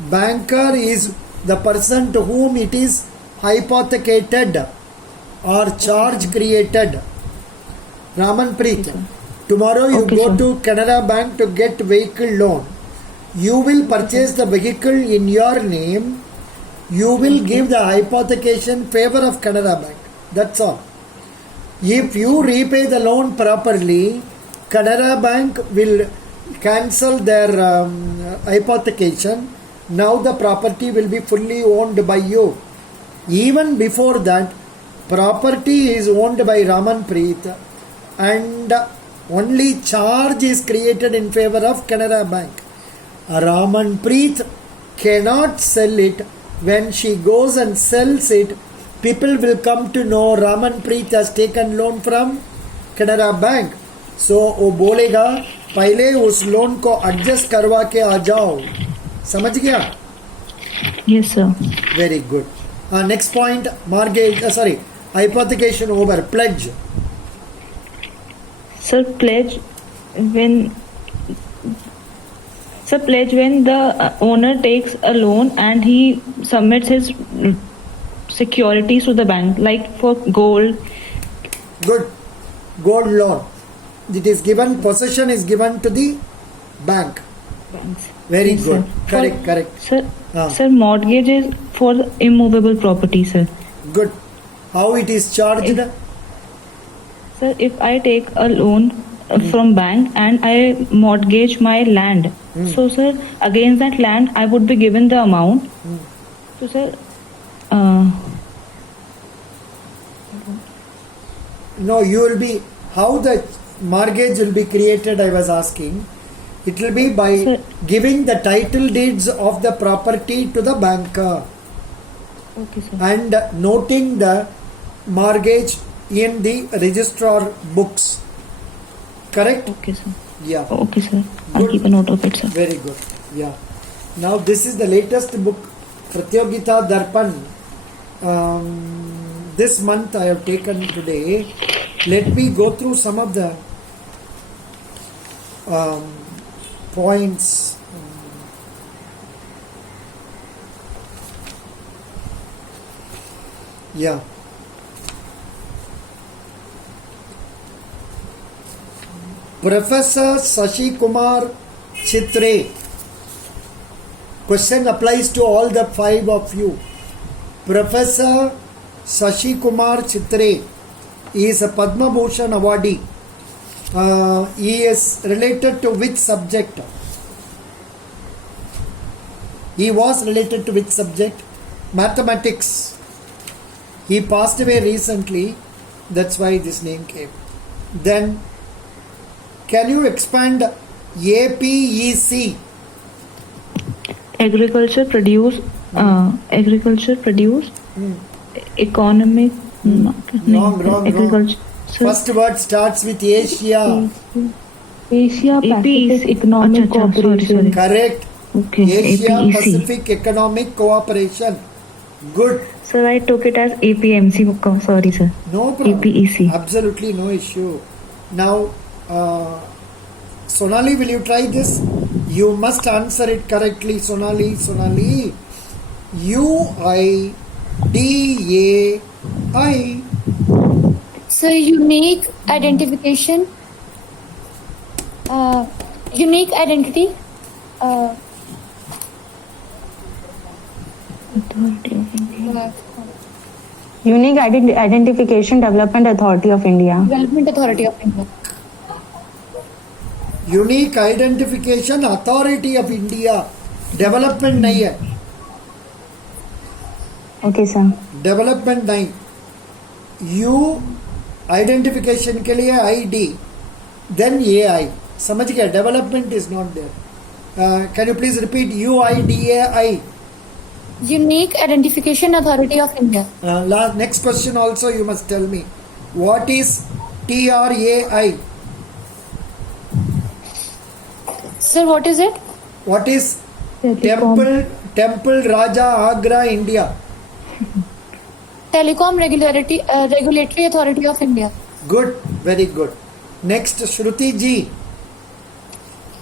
Banker is the person to whom it is hypothecated or charge created. Ramanpreet, tomorrow you Okay, go sir. to Canara Bank to get vehicle loan. You will purchase the vehicle in your name. You will give the hypothecation favor of Canara Bank. That's all. If you repay the loan properly, Canara Bank will cancel their hypothecation. Now the property will be fully owned by you. Even before that, property is owned by Ramanpreet and only charge is created in favor of Canara Bank. Ramanpreet cannot sell it. When she goes and sells it, people will come to know Ramanpreet has taken loan from Canara Bank. So वो बोलेगा पहले उस loan को adjust करवा के आ जाओ. समझ गया? Yes, sir. Very good. Next point, mortgage, hypothecation over, pledge. Sir, pledge when the owner takes a loan and he submits his securities to the bank, like for gold. Good. Gold loan. It is given, possession is given to the bank. Banks. Very Yes, good. sir. Correct. Sir, mortgage is for the immovable property, sir. Good. How it is charged? Sir, if I take a loan from bank and I mortgage my land, so sir, against that land I would be given the amount. So sir, No, you will be, how the mortgage will be created, I was asking. It will be by Sir. giving the title deeds of the property to the banker okay, sir. and noting the mortgage in the registrar books. Correct? Okay, sir. Yeah. Okay, sir. I'll Good. keep a note of it, sir. Very good. Yeah. Now this is the latest book, Pratyogita Darpan. This month I have taken today. Let me go through some of the points. Yeah. Professor Shashi Kumar Chitre. Question applies to all the 5 of you. Professor Shashi Kumar Chitre is a Padma Bhushan awardee. He is related to which subject? He was related to which subject? Mathematics. He passed away recently. That's why this name came. Then, can you expand APEC? Agriculture produce economic. Wrong. Agriculture. Sir, First word starts with Asia. Asia Pacific Economic Cooperation. Correct. Okay. Asia APEC. Pacific Economic Cooperation. Good. Sir, I took it as APMC. Sorry, sir. No problem. APEC. Absolutely no issue. Now, Sonali, will you try this? You must answer it correctly, Sonali. UIDAI. So unique identification, unique identity, Authority of India. Unique Identification Development Authority of India. Development Authority of India. Unique Identification Authority of India. Development नहीं है. Okay, sir. Development नहीं. You identification के लिए ID, then AI. समझ गया? Development is not there. Can you please repeat? UIDAI. Unique Identification Authority of India. Next question also you must tell me. What is TRAI? Sir, what is it? What is Telecom. Temple Raja Agra, India? Telecom Regulatory Authority of India. Good, very good. Next, Shruti ji.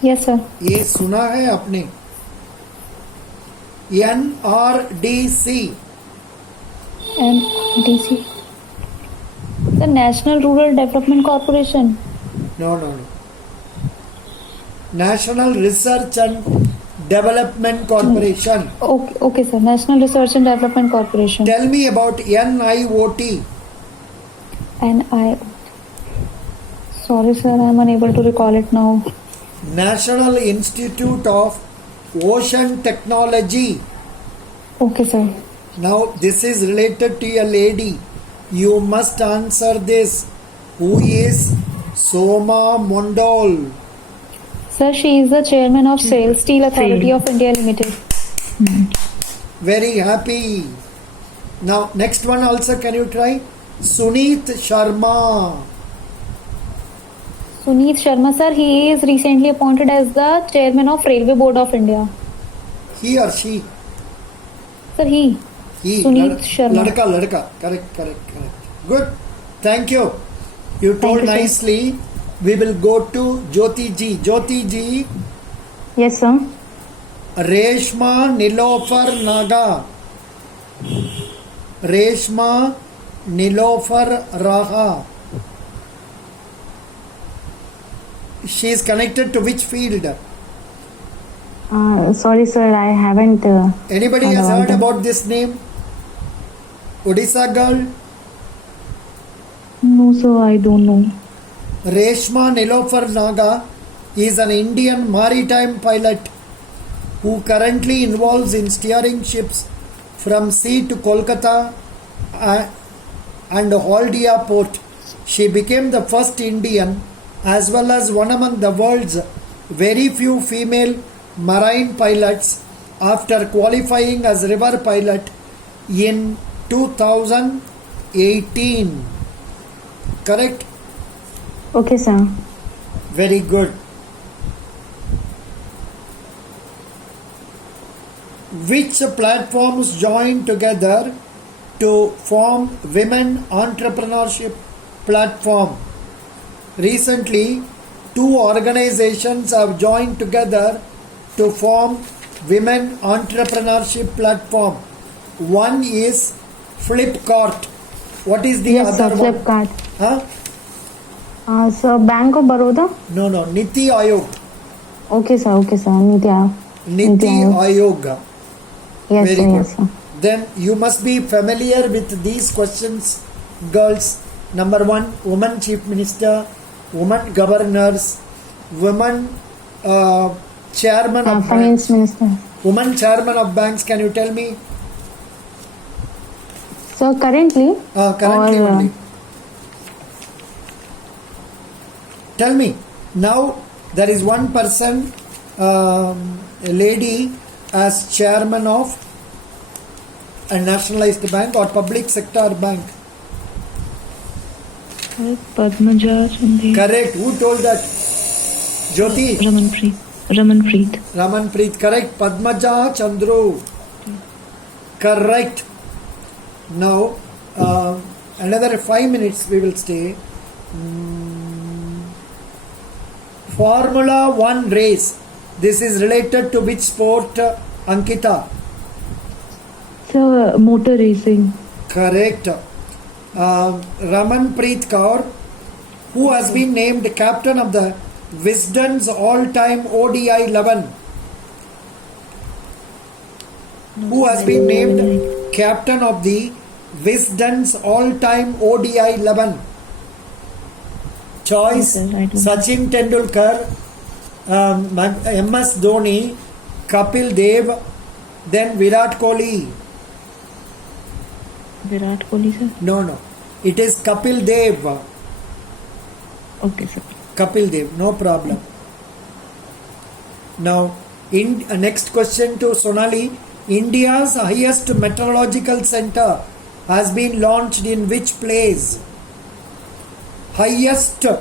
Yes, sir. ये सुना है आपने? NRDC. NDC. The National Rural Development Corporation. No. National Research and Development Corporation. Okay, sir. National Research and Development Corporation. Tell me about NIOT. Sorry, sir. I'm unable to recall it now. National Institute of Ocean Technology. Okay, sir. Now this is related to a lady. You must answer this. Who is Soma Mondol? Sir, she is the chairman of SAIL, Steel Authority of India Limited. Very happy. Now next one also can you try? Suneet Sharma. Suneet Sharma, sir, he is recently appointed as the chairman of Railway Board of India. He or she? Sir, he. Suneet Sharma. Ladka. Correct. Good. Thank you. You told you, sir. nicely. We will go to Jyoti ji. Jyoti ji, Yes, sir. Reshma Nilofar Naga. Reshma Nilofar Raha. She is connected to which field? Sorry, sir. I haven't. Anybody has heard about this name? Odisha girl? No, sir, I don't know. Reshma Nilofar Naga is an Indian maritime pilot who currently involves in steering ships from sea to Kolkata and Haldia port. She became the first Indian as well as one among the world's very few female marine pilots after qualifying as river pilot in 2018. Correct? Okay, sir. Very good. Which platforms join together to form Women Entrepreneurship Platform? Recently, two organizations have joined together to form Women Entrepreneurship Platform. One is Flipkart. What is the Yes, sir. other one? Flipkart. Huh? Sir, Bank of Baroda. No. Niti Aayog. Okay, sir. Nitya. Niti Aayog. Yes, Very sir. good. Yes, sir. Then you must be familiar with these questions, girls. Number one, woman chief minister, woman governors, woman chairman of Finance banks. Minister. Woman chairman of banks. Can you tell me? So currently. Currently or, only. Tell me. Now there is one person, a lady as chairman of a nationalized bank or public sector bank. Padmaja Chandra. Correct. Who told that? Jyoti. Ramanpreet. Correct. Padmaja Chandru. Correct. Now, another 5 minutes we will stay. Formula 1 race. This is related to which sport, Ankita? Sir, motor racing. Correct. Ramanpreet Kaur, who has been named captain of the Wisden's all-time ODI 11. Who has been named captain of the Wisden's all-time ODI 11? Choice: Yes, sir, I do. Sachin Tendulkar, MS Dhoni, Kapil Dev, then Virat Kohli. Virat Kohli, sir. No. It is Kapil Dev. Okay, sir. Kapil Dev, no problem. Now, next question to Sonali. India's highest meteorological center has been launched in which place? Highest. Sir,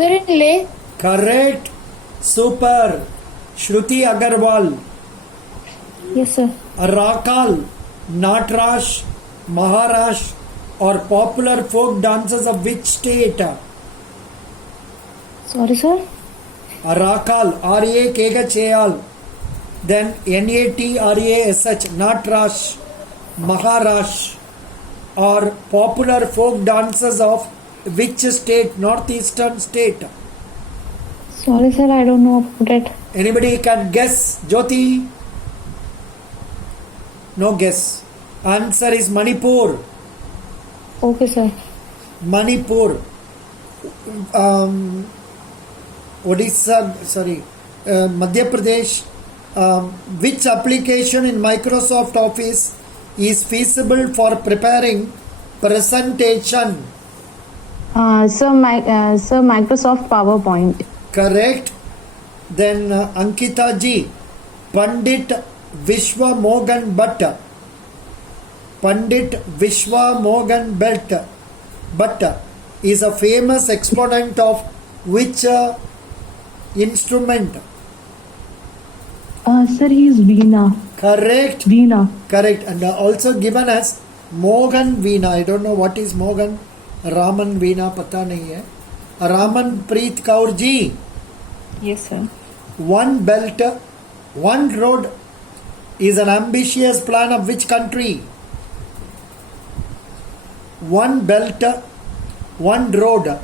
in Leh. Correct. Super. Shruti Agarwal. Yes, sir. Rakal, Natraj, Maharash or popular folk dances of which state? Sorry, sir. Rakal, R-A-K-H-A-L. Then NATRASH, Natrash, Maharash are popular folk dances of which state? Northeastern state. Sorry, sir, I don't know about it. Anybody can guess? Jyoti? No guess. Answer is Manipur. Okay, sir. Manipur. Odisha, Madhya Pradesh. Which application in Microsoft Office is feasible for preparing presentation? Sir, Microsoft PowerPoint. Correct. Then Ankita ji, Pandit Vishwa Mohan Bhatt. Pandit Vishwa Mohan Bhatt is a famous exponent of which instrument? Sir, he is Veena. Correct. Veena. Correct. And also given as Mohan Veena. I don't know what is Mohan. Raman Veena pata nahi hai. Raman Preet Kaur ji. Yes, sir. One belt, one road is an ambitious plan of which country? One belt, one road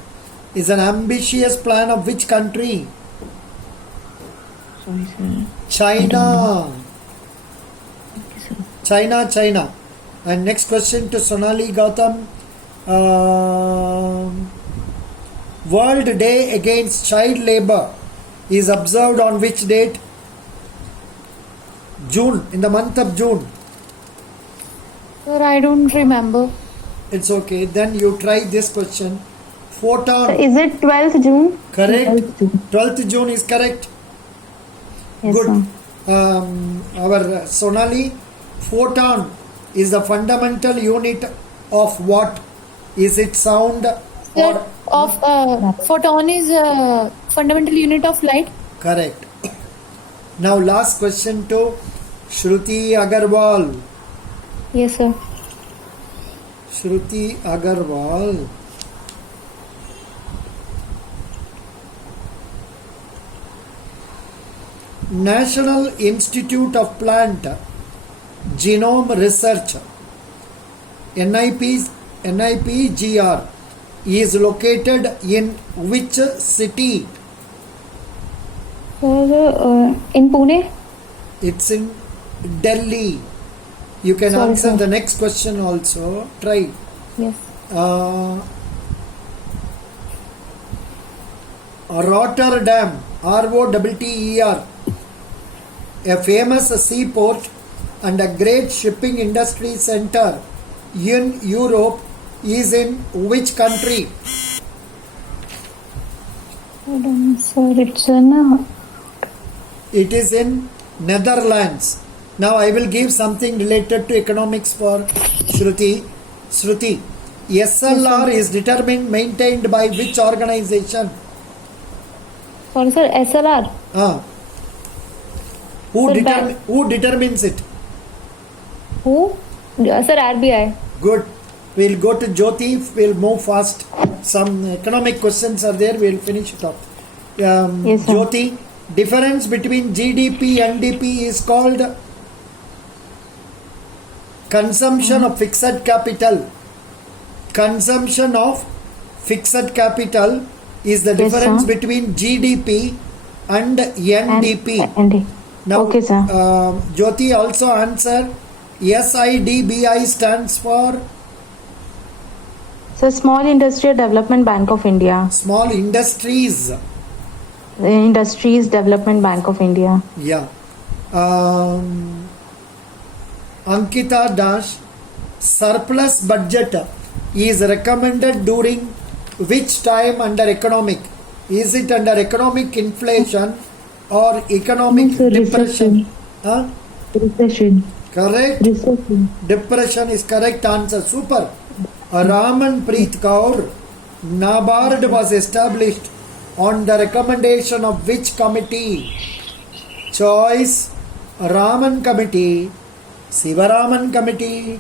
is an ambitious plan of which country? Sorry, sir. China. Okay, sir. China. And next question to Sonali Gautam. World Day Against Child Labor is observed on which date? June, in the month of June. Sir, I don't remember. It's okay. Then you try this question. Photon. Is it 12th June? Correct. 12th June. 12th June is correct. Yes, Good. sir. Our Sonali, photon is the fundamental unit of what? Is it sound Sir, or photon is fundamental unit of light. correct? Now last question to Shruti Agarwal. Yes, sir. Shruti Agarwal. National Institute of Plant Genome Research NIPGR is located in which city? Sir, in Pune. It's in Delhi. You can Sorry, answer sir. the next question also. Try. Yes. Rotterdam, ROTTER, a famous seaport and a great shipping industry center in Europe, is in which country? I don't know, sir. It's in. It is in Netherlands. Now I will give something related to economics for Shruti. Shruti, SLR is determined, maintained by which organization? Sorry, sir. SLR. Who Sir, determines it? Who? Sir, RBI. Good. We'll go to Jyoti. We'll move fast. Some economic questions are there. We'll finish it off. Yes, sir. Jyoti, difference between GDP and NDP is called consumption of fixed capital. Consumption of fixed capital is the Yes, difference sir. between GDP and NDP. And Now, okay, sir. Jyoti also answer. SIDBI stands for So, Small Industrial Development Bank of India. Small Industries. Industries Development Bank of India. Yeah. Ankita Dash, surplus budget is recommended during which time under economic? Is it under economic inflation or economic Sir, depression? Huh? Recession. Correct. Recession. Depression is correct answer. Super. Raman Preet Kaur, NABARD was established on the recommendation of which committee? Choice Raman Committee, Sivaraman Committee.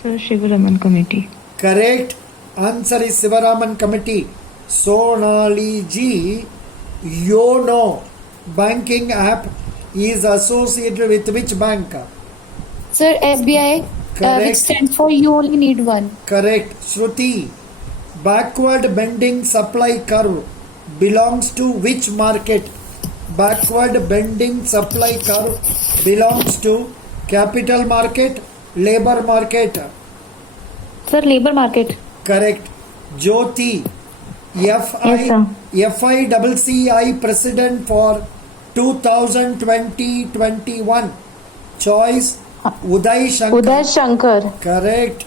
Sir, Shivaraman Committee. Correct answer is Sivaraman Committee. Sonali ji, YONO banking app He is associated with which bank? Sir, SBI, Correct. which stands for you only need one. Correct. Shruti, backward bending supply curve belongs to which market? Backward bending supply curve belongs to capital market, labor market. Sir, labor market. Correct. Jyoti, Yes, sir. FICCI president for 2020-21. Choice Uday Shankar. Uday Shankar. Correct.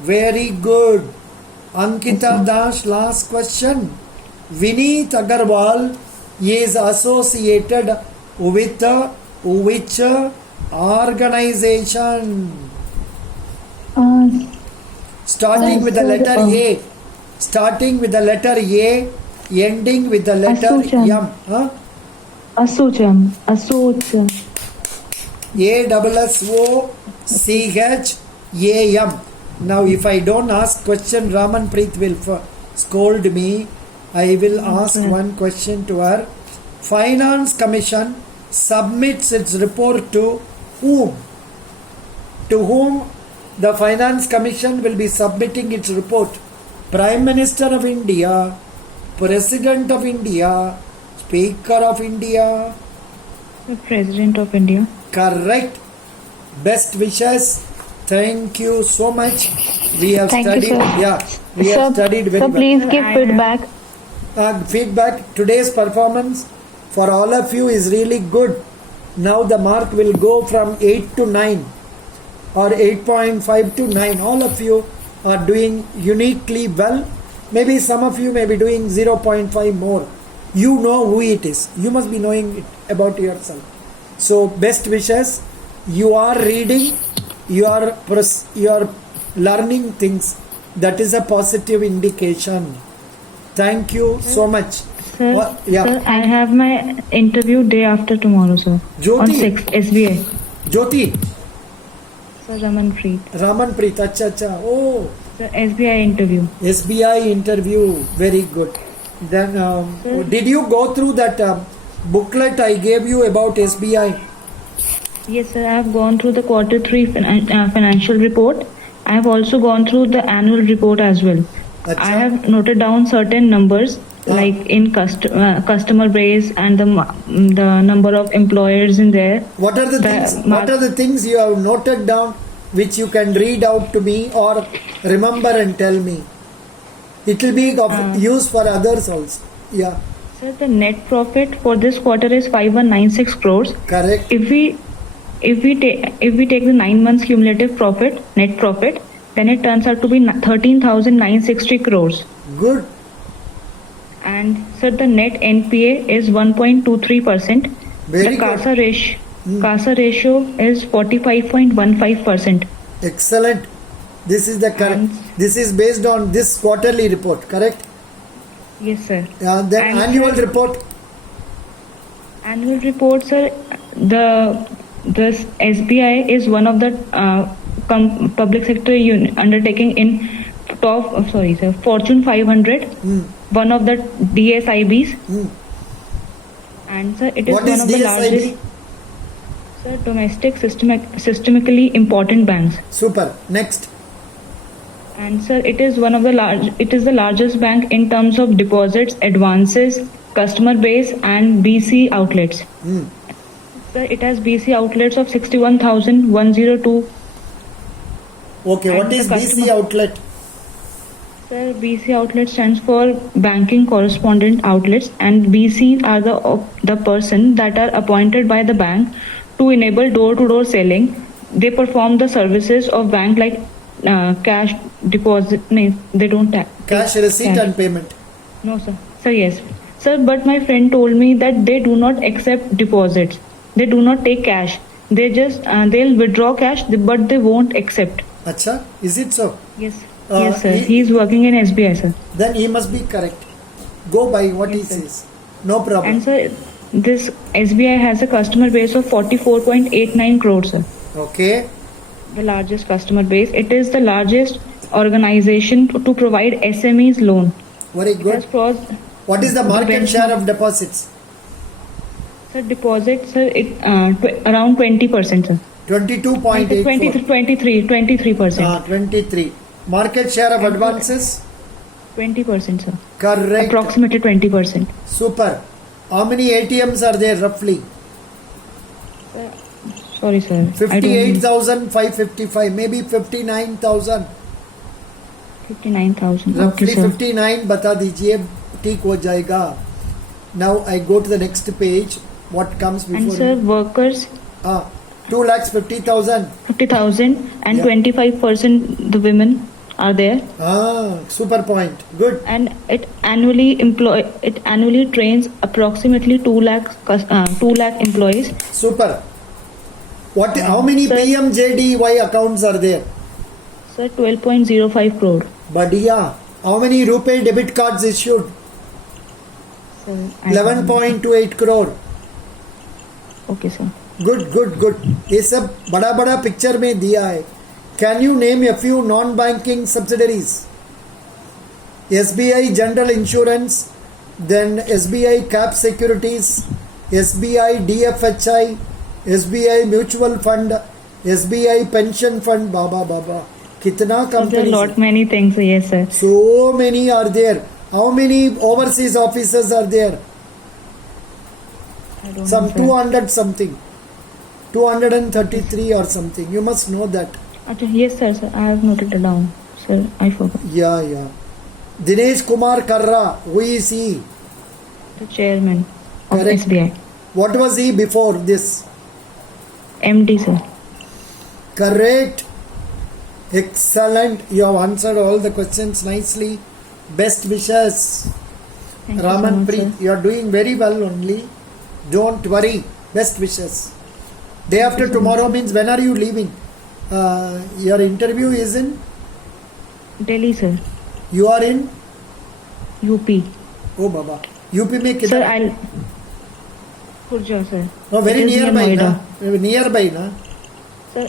Very good. Ankita Das, last question. Vineet Agarwal is associated with which organization? Starting with the letter A. Starting with the letter A, ending with the letter Association. M. Huh? Association. ASSOCHAM. Now, if I don't ask question, Raman Preet will scold me. I will ask one question to her. Finance Commission submits its report to whom? To whom the Finance Commission will be submitting its report? Prime Minister of India, President of India, Speaker of India. The President of India. Correct. Best wishes. Thank you so much. We have Thank you, studied. sir. Yeah, we have studied very So well. please give I- feedback. Feedback. Today's performance for all of you is really good. Now the mark will go from 8 to 9 or 8.5 to 9. All of you are doing uniquely well. Maybe some of you may be doing 0.5 more. You know who it is. You must be knowing it about yourself. So best wishes. You are reading. You are learning things. That is a positive indication. Thank you so much. Sir, Yeah. sir, I have my interview day after tomorrow, sir. Jyoti. On 6th, SBI. Jyoti. Sir, Raman Preet. Raman Preet. Acha. Oh. Sir, SBI interview. SBI interview. Very good. Then, did you go through that booklet I gave you about SBI? Yes, sir. I have gone through the quarter 3 financial report. I have also gone through the annual report as well. Acha. I have noted down certain numbers like in customer base and the number of employers in there. What are the things? What are the things you have noted down, which you can read out to me or remember and tell me? It will be of use for others also. Yeah, Sir, the net profit for this quarter is 5196 crores. correct. If we take the 9 months cumulative net profit, then it turns out to be 13,960 crores. Good. And sir, the net NPA is 1.23%. Very The CASA good. ratio, CASA ratio is 45.15%. Excellent. This is the correct. This is based on this quarterly report, correct? Yes, sir. Then And annual sir- report. Annual report, sir. The SBI is one of the public sector undertaking in Fortune 500. One of the DSIBs. And sir, it is What one is of the largest. DSIB? Sir, domestic systemically important banks. Super. Next. And sir, it is the largest bank in terms of deposits, advances, customer base, and BC outlets. Sir, it has BC outlets of 61,102. Okay. And What is the BC customer- outlet? Sir, BC outlet stands for banking correspondent outlets, and BC are the person that are appointed by the bank to enable door-to-door selling. They perform the services of bank like cash deposit. No, they don't take Cash receipt cash. and payment. No, sir. Sir, yes. Sir, but my friend told me that they do not accept deposits. They do not take cash. They just they'll withdraw cash, but they won't accept. Acha. Is it so? Yes. Yes, sir. he- He is working in SBI, sir. Then he must be correct. Go by what he Yes, sir. says. No problem. And sir, this SBI has a customer base of 44.89 crores, sir. Okay. The largest customer base. It is the largest organization to provide SMEs loan. Very It has good. crossed. What is the market benchmark- share of deposits? Sir, deposit, sir, around 20%, sir. 22.84. 23%. 23. Market share of advances? 20%, sir. Correct. Approximately 20%. Super. How many ATMs are there roughly? Sorry, sir. I don't 58,555, maybe 59,000. 59,000. Okay, Roughly sir. 59 बता दीजिए, ठीक हो जाएगा. Now I go to the next page. What comes And before? sir, workers 2,50,000. 50,000 and Yeah. 25% the women are there. Super point. Good. And it annually trains approximately 2 lakh employees. Super. How many Sir. PMJDY accounts are there? Sir, 12.05 crore. बढ़िया. How many RuPay debit cards issued? Sir, I don't know. 11.28 crore. Okay, sir. Good. ये सब बड़ा picture में दिया है. Can you name a few non-banking subsidiaries? SBI General Insurance, then SBI Cap Securities, SBI DFHI, SBI Mutual Fund, SBI Pension Fund. Baba. कितना There are companies? lot many things. Yes, sir. So many are there. How many overseas offices are there? I don't Some know, sir. 200 something. 233 or something. You must know that. Achha, yes, sir. I have noted it down. Sir, I forgot. Yeah. Dinesh Kumar Karra, who is he? The chairman of Correct. SBI. What was he before this? MD, sir. Correct. Excellent. You have answered all the questions nicely. Best wishes. Thank you so Raman much, Preet, sir. you are doing very well only. Don't worry. Best wishes. Day after tomorrow means when are you leaving? Your interview is in? Delhi, sir. You are in? UP. Oh Baba. UP में Sir, किधर? I'll. Khurja, sir. Oh, very It is near nearby na? Noida. Nearby na? Sir,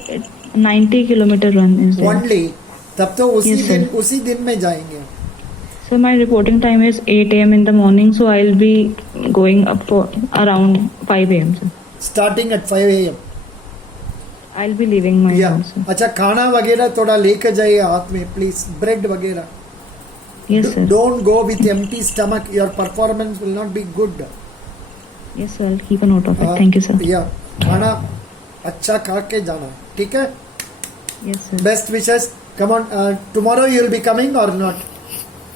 90-kilometer run is there. Only. तब तो Yes, sir. उसी दिन में जाएंगे. So my reporting time is 8 a.m. in the morning, so I'll be going up for around 5 a.m. sir. Starting at 5 a.m. I'll be leaving my Yeah. house. Sir. अच्छा खाना वगैरह थोड़ा लेकर जाइए हाथ में प्लीज. ब्रेड वगैरह. Yes, sir. Don't go with empty stomach. Your performance will not be good. Yes, sir. I'll keep a note of it. Thank you, sir. Yeah. खाना अच्छा खा के जाना. ठीक है. Yes, sir. Best wishes. Come on. Tomorrow you will be coming or not?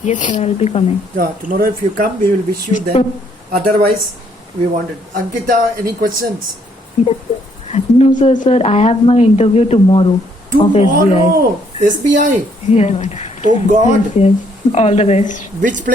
Yes, sir. I'll be coming. Yeah. Tomorrow if you come, we will wish you then. Otherwise, we wanted. Ankita, any questions? No, sir, I have my interview tomorrow. Tomorrow. Of SBI. SBI. Yeah. Oh God. Yes. All the best. Which place?